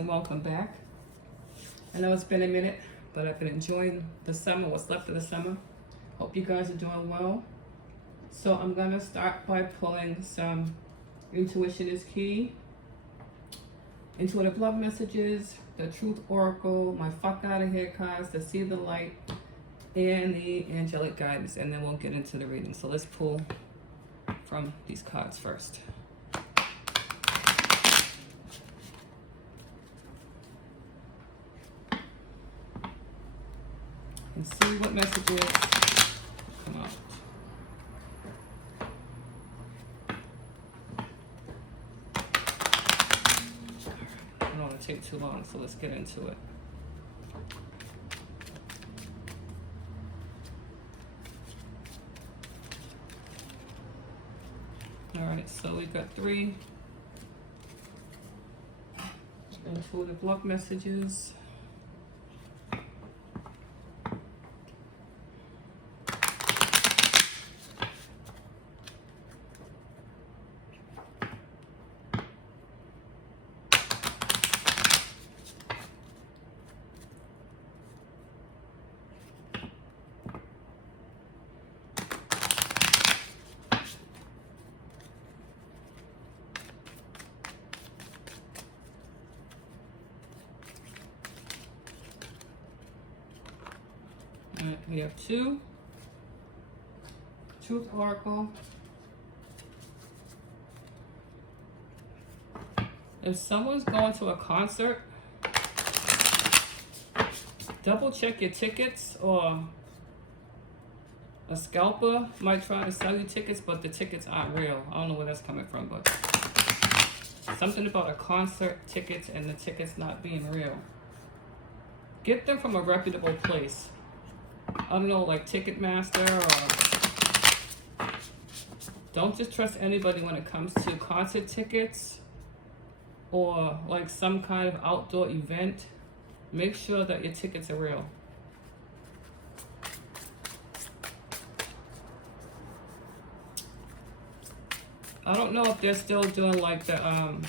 and welcome back. I know it's been a minute, but I've been enjoying the summer, what's left of the summer. Hope you guys are doing well. So I'm gonna start by pulling some Intuition is Key, Intuitive Love Messages, the Truth Oracle, my Fuck Out of Here cards, the See the Light, and the Angelic Guidance, and then we'll get into the reading. So let's pull from these cards first. And see what messages come out. I don't want to take too long, so let's get into it. All right, so we got 3 intuitive love messages. Alright, we have 2 Truth Oracle. If someone's going to a concert, double check your tickets, or a scalper might try to sell you tickets, but the tickets aren't real. I don't know where that's coming from, but something about a concert tickets and the tickets not being real. Get them from a reputable place. I don't know, like Ticketmaster, or don't just trust anybody when it comes to concert tickets or like some kind of outdoor event. Make sure that your tickets are real. I don't know if they're still doing like the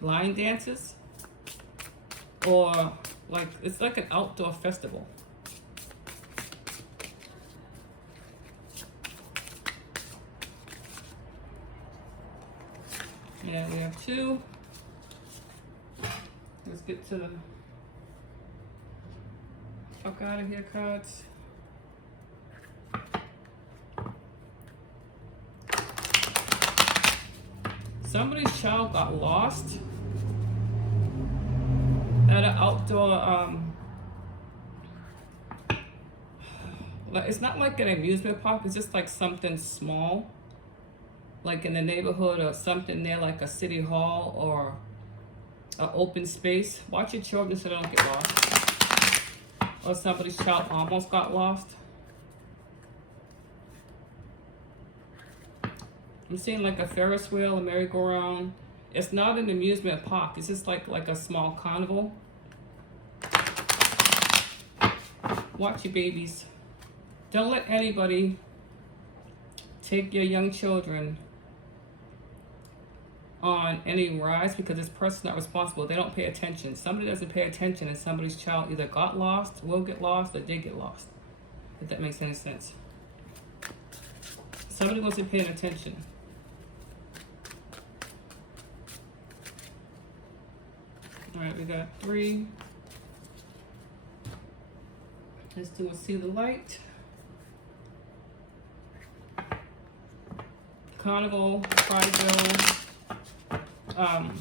line dances, or like it's like an outdoor festival. Yeah, we have 2. Let's get to the Fuck Out of Here cards. Somebody's child got lost at an outdoor, like it's not like an amusement park, it's just like something small, like in the neighborhood, or something near like a city hall or an open space. Watch your children so they don't get lost. Or somebody's child almost got lost. I'm seeing like a Ferris wheel, a merry-go-round. It's not an amusement park. It's just like a small carnival. Watch your babies. Don't let anybody take your young children on any rides, because this person's not responsible. They don't pay attention. Somebody doesn't pay attention, and somebody's child either got lost, will get lost, or did get lost. If that makes any sense. Somebody wasn't paying attention. All right, we got 3. Let's do a See the Light. Carnival, Pride.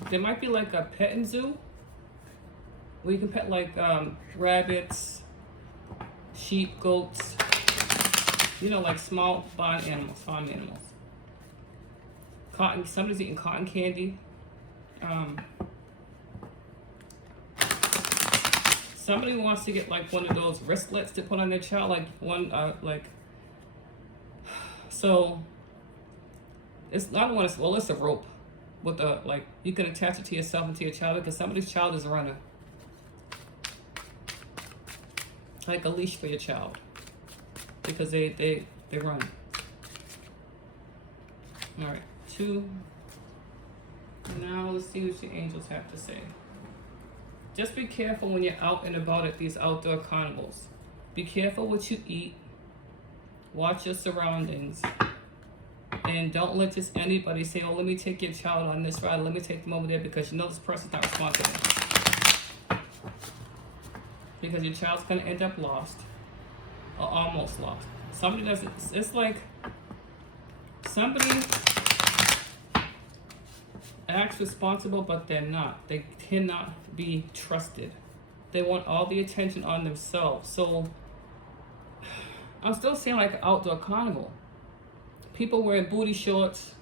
There might be like a petting zoo where you can pet like rabbits, sheep, goats, you know, like small farm animals. Cotton, somebody's eating cotton candy. Somebody wants to get like one of those wristlets to put on their child, like one, so it's not one, well, it's a rope with a, like, you can attach it to yourself and to your child, because somebody's child is a runner. Like a leash for your child, because they run. All right, 2. Now let's see what your angels have to say. Just be careful when you're out and about at these outdoor carnivals. Be careful what you eat. Watch your surroundings. And don't let just anybody say, oh, let me take your child on this ride. Let me take them over there, because you know this person's not responsible. Because your child's going to end up lost. Or almost lost. Somebody doesn't, it's like somebody acts responsible, but they're not. They cannot be trusted. They want all the attention on themselves. So I'm still seeing like an outdoor carnival. People wearing booty shorts,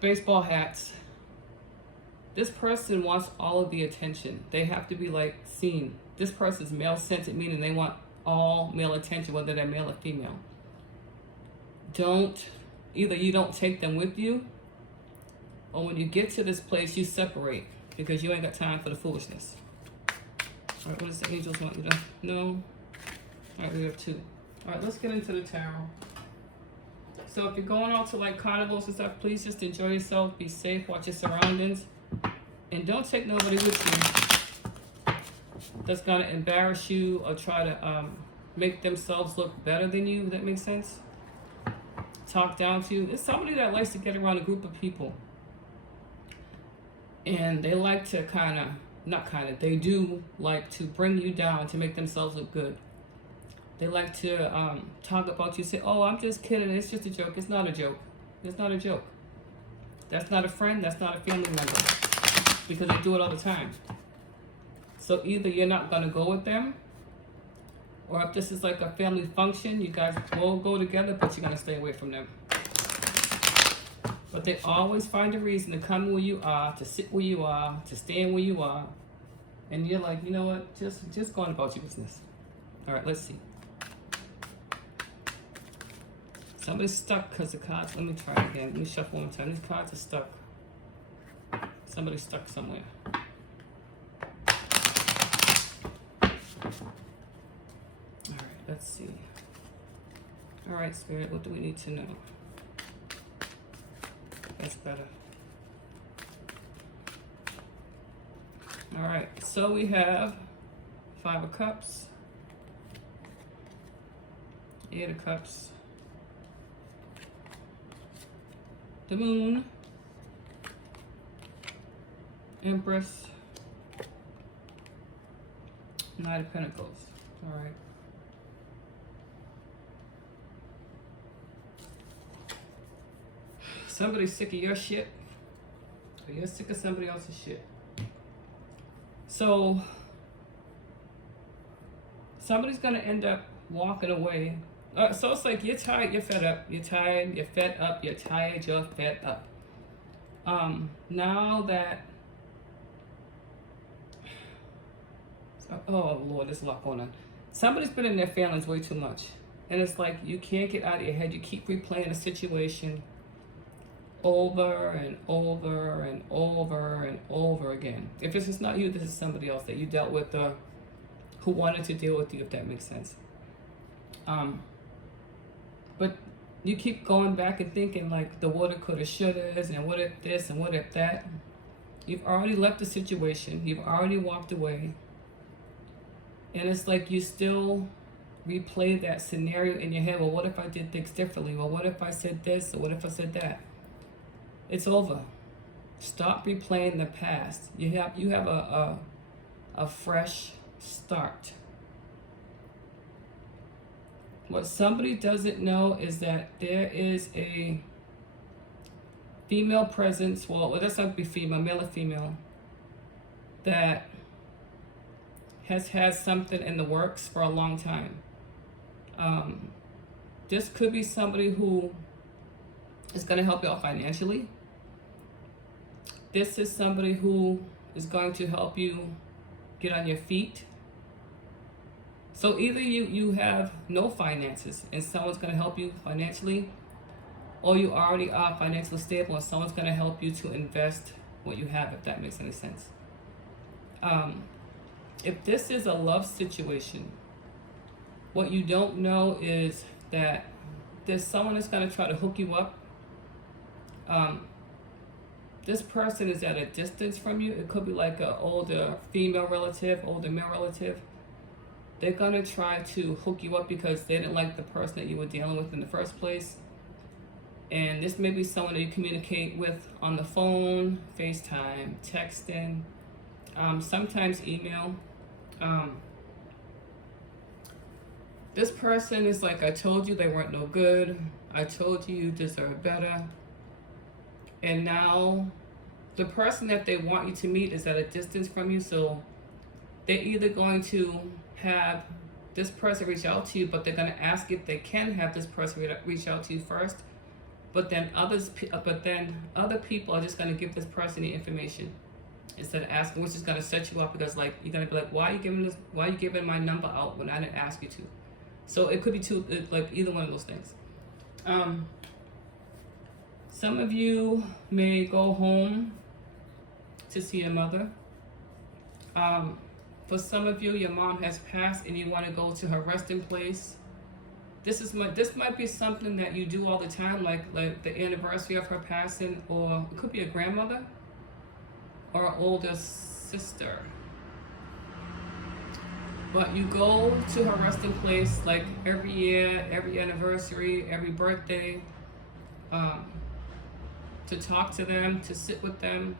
baseball hats. This person wants all of the attention. They have to be like seen. This person's male-centered, meaning they want all male attention, whether they're male or female. Either you don't take them with you, or when you get to this place, you separate, because you ain't got time for the foolishness. All right, what does the angels want you to know? All right, we have 2. All right, let's get into the tarot. So if you're going out to like carnivals and stuff, please just enjoy yourself, be safe, watch your surroundings, and don't take nobody with you that's gonna embarrass you or try to make themselves look better than you. Does that make sense? Talk down to you. It's somebody that likes to get around a group of people, and they like to they do like to bring you down to make themselves look good. They like to talk about you, say, oh, I'm just kidding, it's just a joke. It's not a joke. It's not a joke. That's not a friend, that's not a family member, because they do it all the time. So either you're not going to go with them, or if this is like a family function, you guys will go together, but you're going to stay away from them. But they always find a reason to come where you are, to sit where you are, to stand where you are. And you're like, you know what, just go on about your business. All right, let's see. Somebody's stuck because the cards, let me try again. Let me shuffle one time. These cards are stuck. Somebody's stuck somewhere. All right, let's see. All right, Spirit, what do we need to know? That's better. All right, so we have 5 of Cups, 8 of Cups, the Moon, Empress, Knight of Pentacles. All right. Somebody's sick of your shit, or you're sick of somebody else's shit. So somebody's gonna end up walking away. So it's like you're tired, you're fed up, you're tired, you're fed up, you're tired, you're fed up. Now that, oh Lord, there's a lot going on. Somebody's been in their feelings way too much. And it's like you can't get out of your head. You keep replaying the situation over and over and over and over again. If this is not you, this is somebody else that you dealt with, who wanted to deal with you, if that makes sense. But you keep going back and thinking like the woulda, coulda, shouldas, and what if this and what if that. You've already left the situation. You've already walked away. And it's like you still replay that scenario in your head. Well, what if I did things differently? Well, what if I said this? Or what if I said that? It's over. Stop replaying the past. You have a fresh start. What somebody doesn't know is that there is a female presence, well, that's not be female, male or female, that has had something in the works for a long time. This could be somebody who is going to help you out financially. This is somebody who is going to help you get on your feet. So either you have no finances and someone's going to help you financially, or you already are financially stable and someone's going to help you to invest what you have, if that makes any sense. If this is a love situation, what you don't know is that there's someone that's going to try to hook you up. this person is at a distance from you. It could be like an older female relative, older male relative. They're gonna try to hook you up because they didn't like the person that you were dealing with in the first place. And this may be someone that you communicate with on the phone, FaceTime, texting, sometimes email. This person is like, I told you they weren't no good. I told you you deserve better. And now the person that they want you to meet is at a distance from you. So they're either going to have this person reach out to you, but they're going to ask if they can have this person reach out to you first. But then other people are just going to give this person the information instead of asking, which is going to set you up because like you're going to be like, why are you giving my number out when I didn't ask you to? So it could be like either one of those things. Some of you may go home to see your mother. For some of you, your mom has passed and you want to go to her resting place. This might be something that you do all the time, like the anniversary of her passing, or it could be a grandmother or an older sister. But you go to her resting place like every year, every anniversary, every birthday, to talk to them, to sit with them.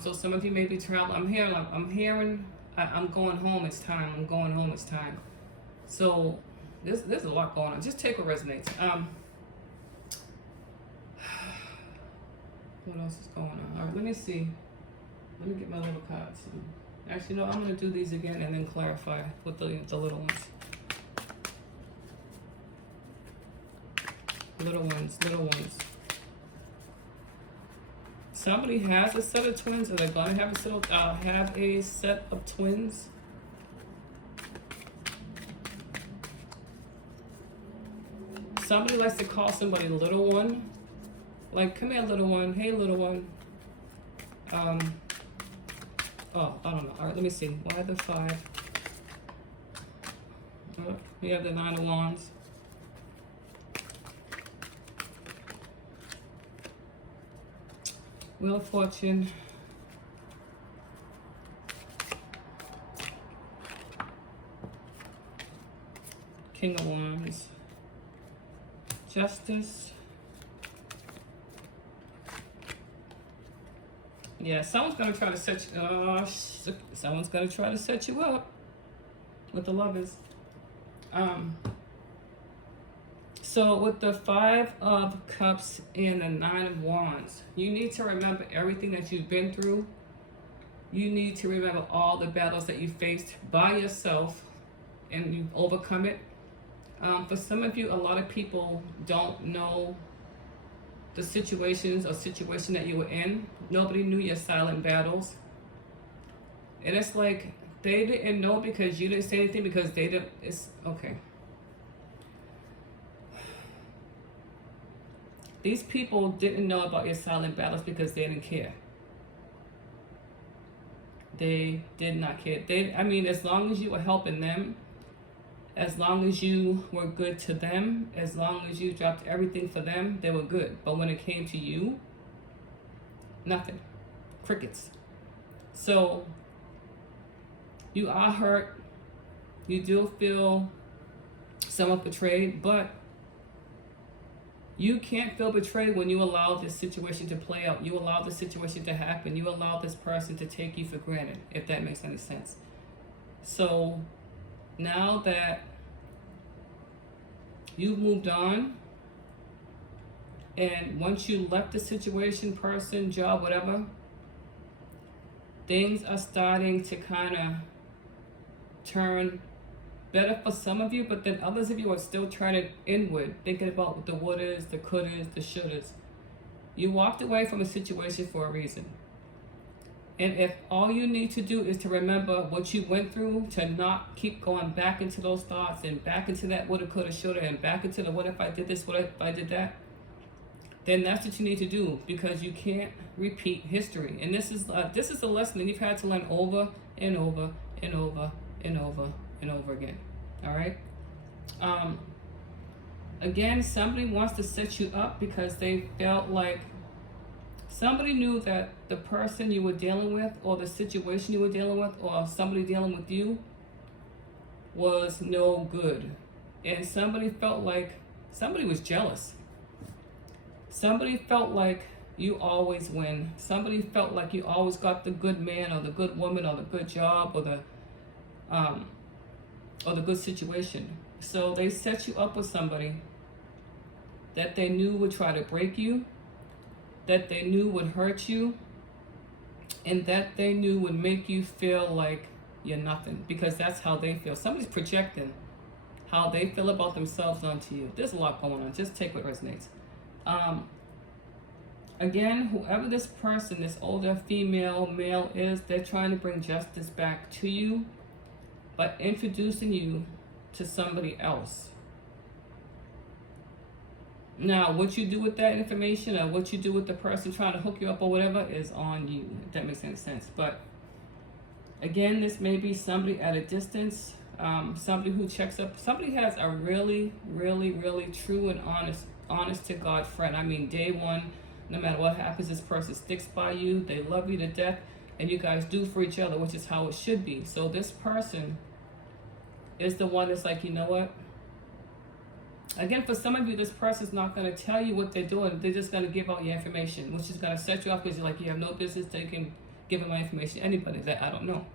So some of you may be traveling. I'm going home, it's time. I'm going home, it's time. So there's a lot going on. Just take what resonates. What else is going on? All right, let me see. Let me get my little cards. Actually, no, I'm going to do these again and then clarify with the little ones. Little ones. Somebody has a set of twins, or they're going to have a set of twins. Somebody likes to call somebody little one. Like, come here, little one. Hey, little one. Oh, I don't know. All right, let me see. Why the 5? We have the 9 of Wands. Wheel of Fortune. King of Wands. Justice. Yeah, someone's gonna try to set you. Someone's gonna try to set you up with the Lovers. So with the 5 of Cups and the 9 of Wands, you need to remember everything that you've been through. You need to remember all the battles that you faced by yourself, and you've overcome it. For some of you, a lot of people don't know the situation that you were in. Nobody knew your silent battles. And it's like, they didn't know because you didn't say anything because they didn't, it's, okay. These people didn't know about your silent battles because they didn't care. They did not care. As long as you were helping them, as long as you were good to them, as long as you dropped everything for them, they were good. But when it came to you, nothing. Crickets. So, you are hurt. You do feel somewhat betrayed, but you can't feel betrayed when you allow this situation to play out. You allow this situation to happen. You allow this person to take you for granted, if that makes any sense. So, now that you've moved on, and once you left the situation, person, job, whatever, things are starting to kind of turn better for some of you, but then others of you are still turning inward, thinking about what the wouldas, the couldas, the shouldas. You walked away from a situation for a reason. And if all you need to do is to remember what you went through, to not keep going back into those thoughts and back into that woulda, coulda, shoulda, and back into the what if I did this, what if I did that, then that's what you need to do, because you can't repeat history. And this is a lesson that you've had to learn over and over and over and over and over again. All right? Again, somebody wants to set you up because they felt like Somebody knew that the person you were dealing with, or the situation you were dealing with, or somebody dealing with you was no good. And somebody felt like somebody was jealous. Somebody felt like you always win. Somebody felt like you always got the good man or the good woman or the good job or the good situation. So they set you up with somebody that they knew would try to break you, that they knew would hurt you, and that they knew would make you feel like you're nothing, because that's how they feel. Somebody's projecting how they feel about themselves onto you. There's a lot going on. Just take what resonates. Again, whoever this person, this older female, male is, they're trying to bring justice back to you by introducing you to somebody else. Now, what you do with that information, or what you do with the person trying to hook you up or whatever, is on you, if that makes any sense. But again, this may be somebody at a distance, somebody who checks up. Somebody has a really, really, really true and honest to God friend. I mean, day one, no matter what happens, this person sticks by you. They love you to death, and you guys do for each other, which is how it should be. So this person is the one that's like, you know what? Again, for some of you, this person's not going to tell you what they're doing. They're just going to give out your information, which is going to set you off because you're like, you have no business taking, giving my information to anybody that I don't know.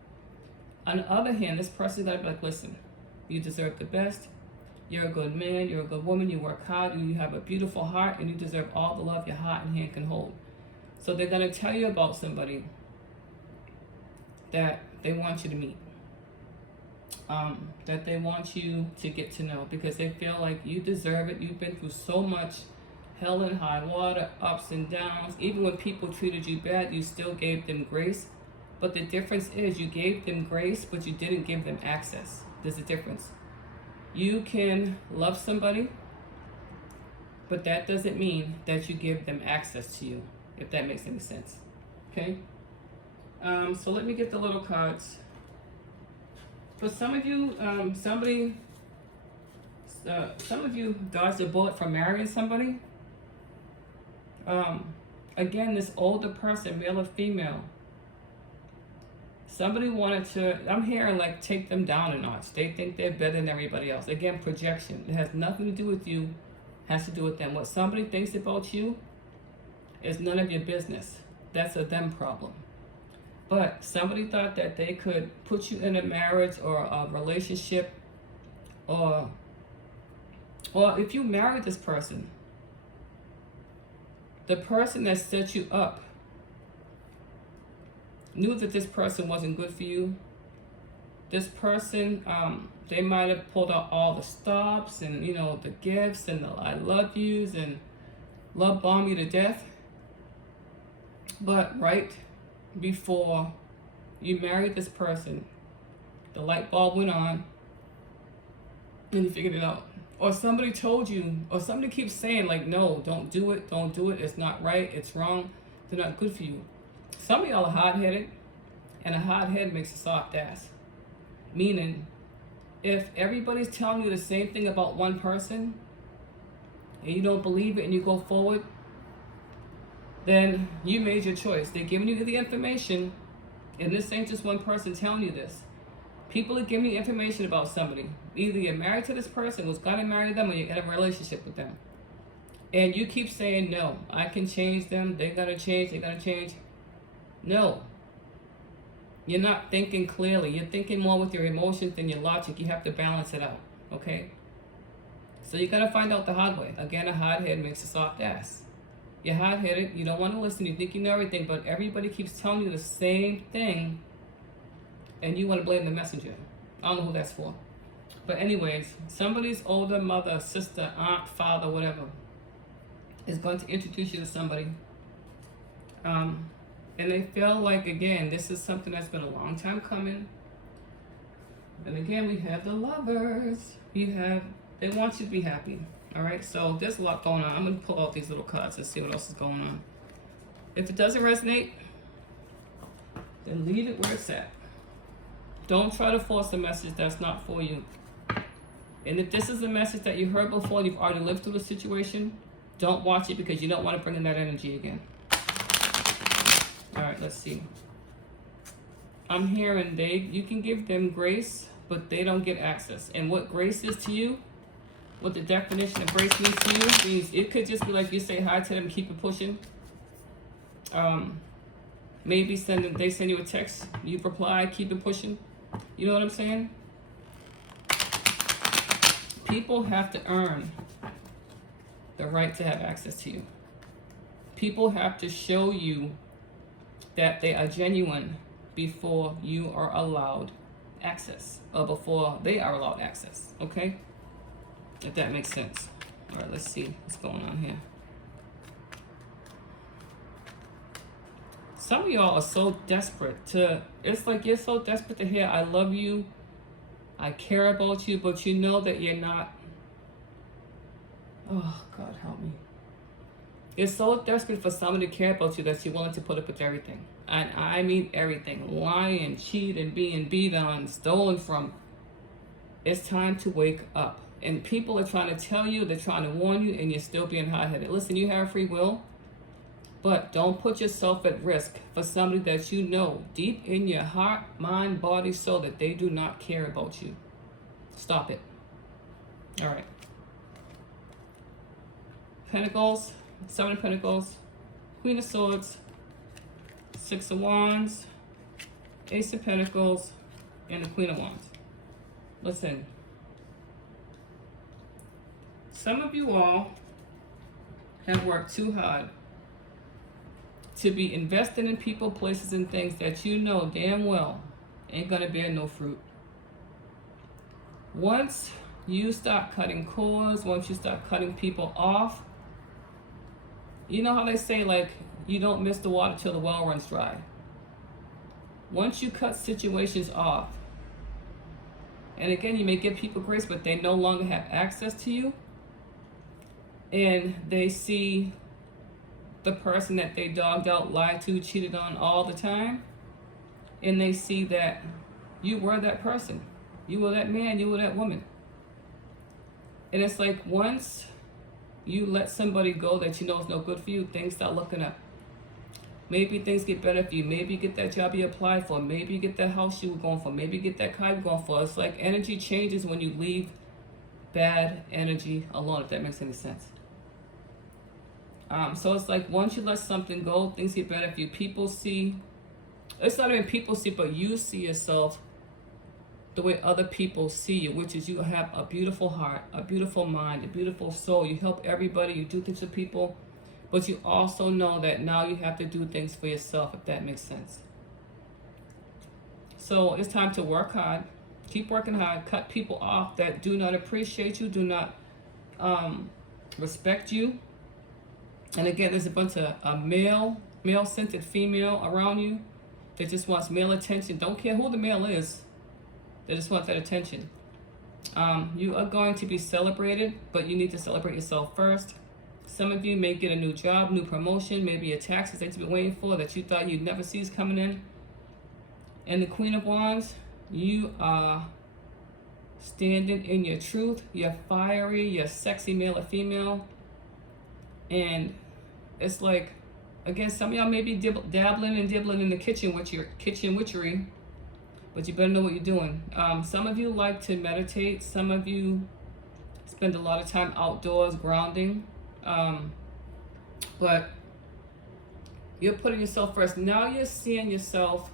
On the other hand, this person's going to be like, listen, you deserve the best. You're a good man. You're a good woman. You work hard. You have a beautiful heart, and you deserve all the love your heart and hand can hold. So they're going to tell you about somebody that they want you to meet. That they want you to get to know, because they feel like you deserve it. You've been through so much hell and high water, ups and downs. Even when people treated you bad, you still gave them grace. But the difference is you gave them grace, but you didn't give them access. There's a difference. You can love somebody, but that doesn't mean that you give them access to you, if that makes any sense. Okay? So let me get the little cards. For some of you, some of you dodged a bullet from marrying somebody. Again, this older person, male or female, somebody wanted to, I'm hearing like take them down a notch. They think they're better than everybody else. Again, projection. It has nothing to do with you, has to do with them. What somebody thinks about you is none of your business. That's a them problem. But somebody thought that they could put you in a marriage or a relationship, or if you married this person, the person that set you up knew that this person wasn't good for you. This person, they might have pulled out all the stops and, you know, the gifts and the I love yous and love bomb you to death. But right before you married this person, the light bulb went on and you figured it out. Or somebody told you, or somebody keeps saying like, no, don't do it, it's not right, it's wrong, they're not good for you. Some of y'all are hard-headed, and a hard head makes a soft ass. Meaning, if everybody's telling you the same thing about one person, and you don't believe it and you go forward, then you made your choice. They're giving you the information, and this ain't just one person telling you this. People are giving you information about somebody. Either you're married to this person who's gonna marry them, or you're in a relationship with them. And you keep saying, no, I can change them, they're gonna change. No. You're not thinking clearly. You're thinking more with your emotions than your logic. You have to balance it out, okay? So you're gonna find out the hard way. Again, a hard head makes a soft ass. You're hard-headed, you don't want to listen, you think you know everything, but everybody keeps telling you the same thing, and you want to blame the messenger. I don't know who that's for. But anyways, somebody's older mother, sister, aunt, father, whatever, is going to introduce you to somebody. And they feel like, again, this is something that's been a long time coming. And again, we have the lovers. They want you to be happy. All right, so there's a lot going on. I'm going to pull out these little cards and see what else is going on. If it doesn't resonate, then leave it where it's at. Don't try to force a message that's not for you. And if this is a message that you heard before and you've already lived through the situation, don't watch it, because you don't want to bring in that energy again. All right, let's see. I'm hearing you can give them grace, but they don't get access. And what grace is to you, what the definition of grace means to you, means it could just be like you say hi to them, keep it pushing. Maybe they send you a text, you reply, keep it pushing. You know what I'm saying? People have to earn the right to have access to you. People have to show you that they are genuine before you are allowed access, or before they are allowed access, okay? If that makes sense. All right, let's see what's going on here. Some of y'all are so desperate it's like you're so desperate to hear, I love you, I care about you, but you know that you're not. Oh, God help me. You're so desperate for someone to care about you that you're willing to put up with everything. And I mean everything. Lying, cheating, being beat on, stolen from. It's time to wake up. And people are trying to tell you, they're trying to warn you, and you're still being hot-headed. Listen, you have free will, but don't put yourself at risk for somebody that you know deep in your heart, mind, body, soul that they do not care about you. Stop it. All right. Pentacles, Seven of Pentacles, Queen of Swords, Six of Wands, Ace of Pentacles, and the Queen of Wands. Listen, some of you all have worked too hard to be invested in people, places, and things that you know damn well ain't gonna bear no fruit. Once you start cutting cords, once you start cutting people off, you know how they say, like, you don't miss the water till the well runs dry. Once you cut situations off, and again, you may give people grace, but they no longer have access to you, and they see the person that they dogged out, lied to, cheated on all the time, and they see that you were that person. You were that man, you were that woman. And it's like once you let somebody go that you know is no good for you, things start looking up. Maybe things get better for you. Maybe you get that job you applied for. Maybe you get that house you were going for. Maybe you get that car you're going for. It's like energy changes when you leave bad energy alone, if that makes any sense. So it's like once you let something go, things get better for you. People see, it's not even people see, but you see yourself the way other people see you, which is you have a beautiful heart, a beautiful mind, a beautiful soul. You help everybody, you do things for people, but you also know that now you have to do things for yourself, if that makes sense. So it's time to work hard, keep working hard, cut people off that do not appreciate you, do not respect you. And again, there's a bunch of male-centered female around you that just wants male attention. Don't care who the male is. They just want that attention. You are going to be celebrated, but you need to celebrate yourself first. Some of you may get a new job, new promotion, maybe a taxes that you've been waiting for that you thought you'd never see is coming in. And the Queen of Wands, you are standing in your truth. You're fiery, you're sexy, male or female. And it's like, again, some of y'all may be dabbling and dibbling in the kitchen with your kitchen witchery, but you better know what you're doing. Some of you like to meditate. Some of you spend a lot of time outdoors grounding. But you're putting yourself first. Now you're seeing yourself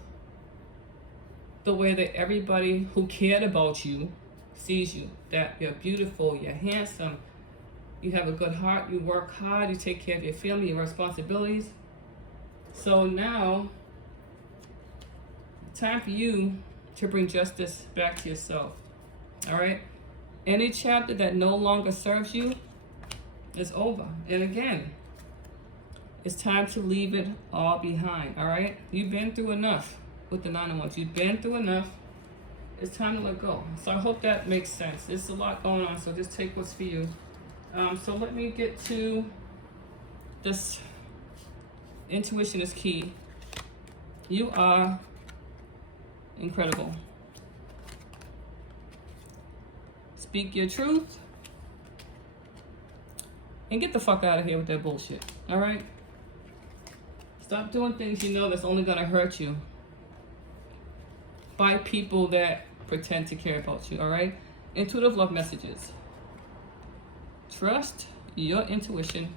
the way that everybody who cared about you sees you. That you're beautiful, you're handsome, you have a good heart, you work hard, you take care of your family, your responsibilities. So now, time for you to bring justice back to yourself. All right? Any chapter that no longer serves you is over. And again, it's time to leave it all behind. All right? You've been through enough with the 9 of Wands. You've been through enough. It's time to let go. So I hope that makes sense. There's a lot going on, so just take what's for you. So let me get to this. Intuition is key. You are incredible. Speak your truth and get the fuck out of here with that bullshit. All right? Stop doing things you know that's only gonna hurt you by people that pretend to care about you, all right? Intuitive love messages. Trust your intuition.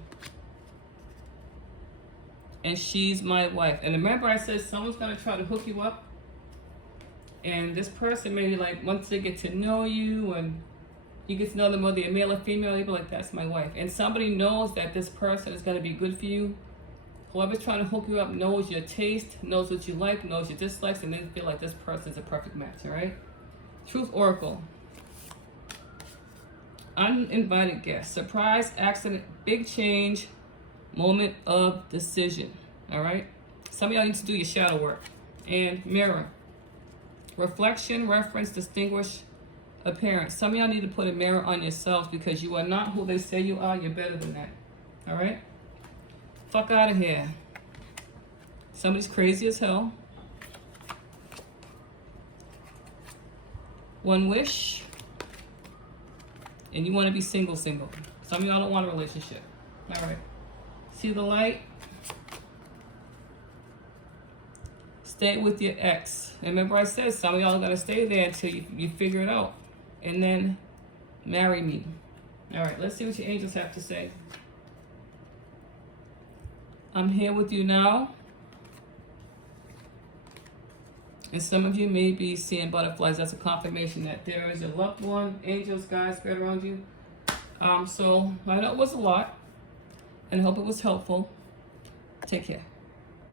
And she's my wife. And remember I said someone's gonna try to hook you up. And this person maybe like once they get to know you and you get to know them whether you're male or female, you'll be like, that's my wife. And somebody knows that this person is gonna be good for you. Whoever's trying to hook you up knows your taste, knows what you like, knows your dislikes, and they feel like this person's a perfect match, all right? Truth Oracle. Uninvited guest. Surprise, accident, big change, moment of decision, all right? Some of y'all need to do your shadow work. And mirror. Reflection, reference, distinguish, appearance. Some of y'all need to put a mirror on yourselves because you are not who they say you are. You're better than that, all right? Fuck out of here. Somebody's crazy as hell. One wish. And you want to be single. Some of y'all don't want a relationship. All right. See the light? Stay with your ex. Remember I said some of y'all are going to stay there until you figure it out. And then marry me. All right. Let's see what your angels have to say. I'm here with you now. And some of you may be seeing butterflies. That's a confirmation that there is a loved one, angels, guys, spirit around you. So I know it was a lot. And I hope it was helpful. Take care.